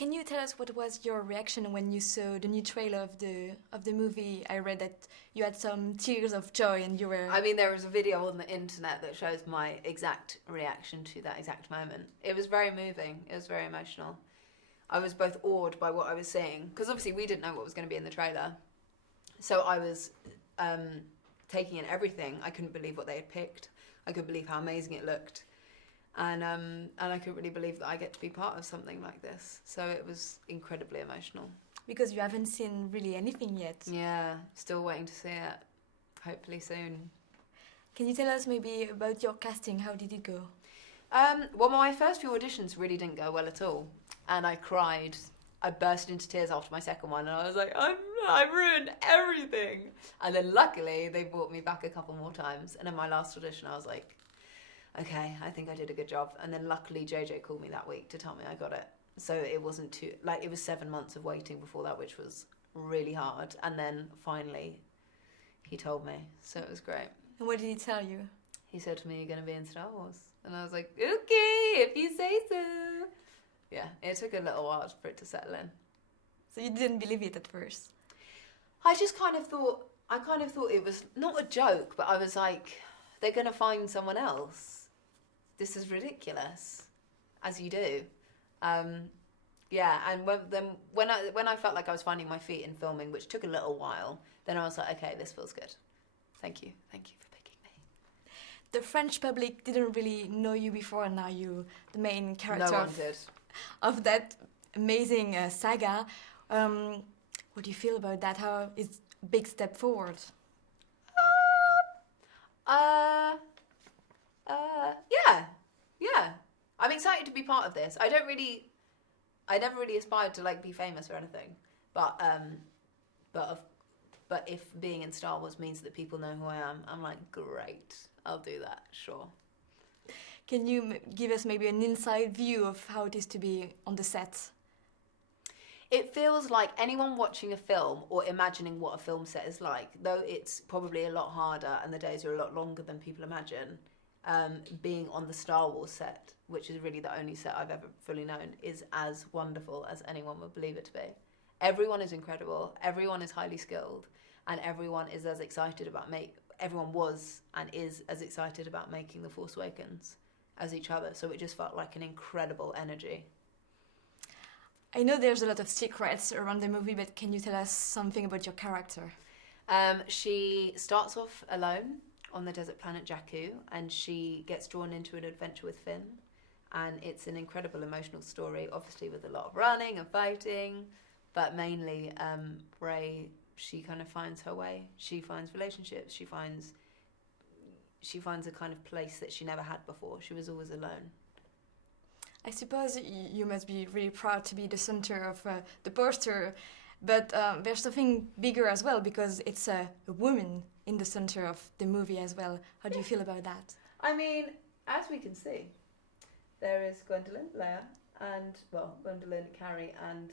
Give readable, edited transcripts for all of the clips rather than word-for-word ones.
Can you tell us what was your reaction when you saw the new trailer of the movie? I read that you had some tears of joy and you were... I mean, there was a video on the internet that shows my exact reaction to that exact moment. It was very moving. It was very emotional. I was both awed by what I was seeing, because obviously we didn't know what was going to be in the trailer. So I was taking in everything. I couldn't believe what they had picked. I couldn't believe how amazing it looked. And I couldn't really believe that I get to be part of something like this. So it was incredibly emotional. Because you haven't seen really anything yet. Yeah, still waiting to see it. Hopefully soon. Can you tell us maybe about your casting? How did it go? Well, my first few auditions really didn't go well at all. And I cried. I burst into tears after my second one. And I was like, I ruined everything. And then luckily, they brought me back a couple more times. And in my last audition, I was like, okay, I think I did a good job. And then luckily, JJ called me that week to tell me I got it. So it wasn't too... Like, it was 7 months of waiting before that, which was really hard. And then finally, he told me. So it was great. And what did he tell you? He said to me, you're going to be in Star Wars. And I was like, okay, if you say so. Yeah, it took a little while for it to settle in. So you didn't believe it at first? I kind of thought it was not a joke, but I was like, they're going to find someone else. This is ridiculous, as you do. Yeah, and when I felt like I was finding my feet in filming, which took a little while, then I was like, okay, this feels good. Thank you for picking me. The French public didn't really know you before, and now you the main character No one did. Of that amazing saga. What do you feel about that? How is a big step forward? Yeah. I'm excited to be part of this. I never really aspired to like be famous or anything, but if being in Star Wars means that people know who I am, I'm like, great, I'll do that, sure. Can you give us maybe an inside view of how it is to be on the set? It feels like anyone watching a film or imagining what a film set is like, though it's probably a lot harder and the days are a lot longer than people imagine, being on the Star Wars set, which is really the only set I've ever fully known, is as wonderful as anyone would believe it to be. Everyone is incredible, everyone is highly skilled, and everyone is as excited about everyone was and is as excited about making The Force Awakens as each other. So it just felt like an incredible energy. I know there's a lot of secrets around the movie, but can you tell us something about your character? She starts off alone on the desert planet Jakku, and she gets drawn into an adventure with Finn. And it's an incredible emotional story, obviously with a lot of running and fighting, but mainly Rey, she kind of finds her way. She finds relationships, she finds a kind of place that she never had before. She was always alone. I suppose you must be really proud to be the center of the poster, but there's something bigger as well, because it's a woman in the center of the movie as well. How do you feel about that? I mean, as we can see, there is Gwendolyn, Leia, and, Gwendolyn, Carrie, and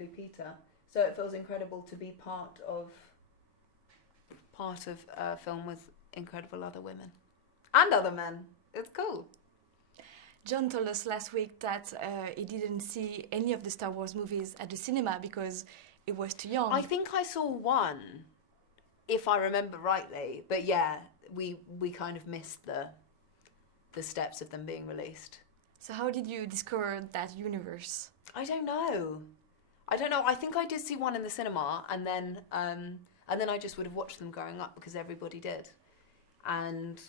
Lupita. So it feels incredible to be part of a film with incredible other women. And other men. It's cool. John told us last week that he didn't see any of the Star Wars movies at the cinema because it was too young. I think I saw one, if I remember rightly. But yeah, we kind of missed the steps of them being released. So how did you discover that universe? I don't know. I think I did see one in the cinema, and then I just would have watched them growing up because everybody did, and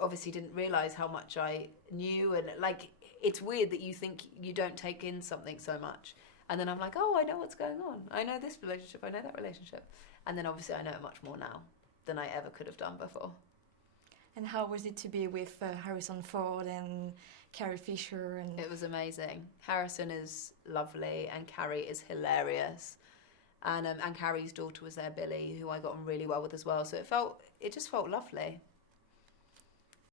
obviously didn't realise how much I knew. And like, it's weird that you think you don't take in something so much, and then I'm like, oh, I know what's going on. I know this relationship. I know that relationship, and then obviously I know it much more now than I ever could have done before. And how was it to be with Harrison Ford and Carrie Fisher? And it was amazing. Harrison is lovely, and Carrie is hilarious, and Carrie's daughter was there, Billy, who I got on really well with as well. So it just felt lovely.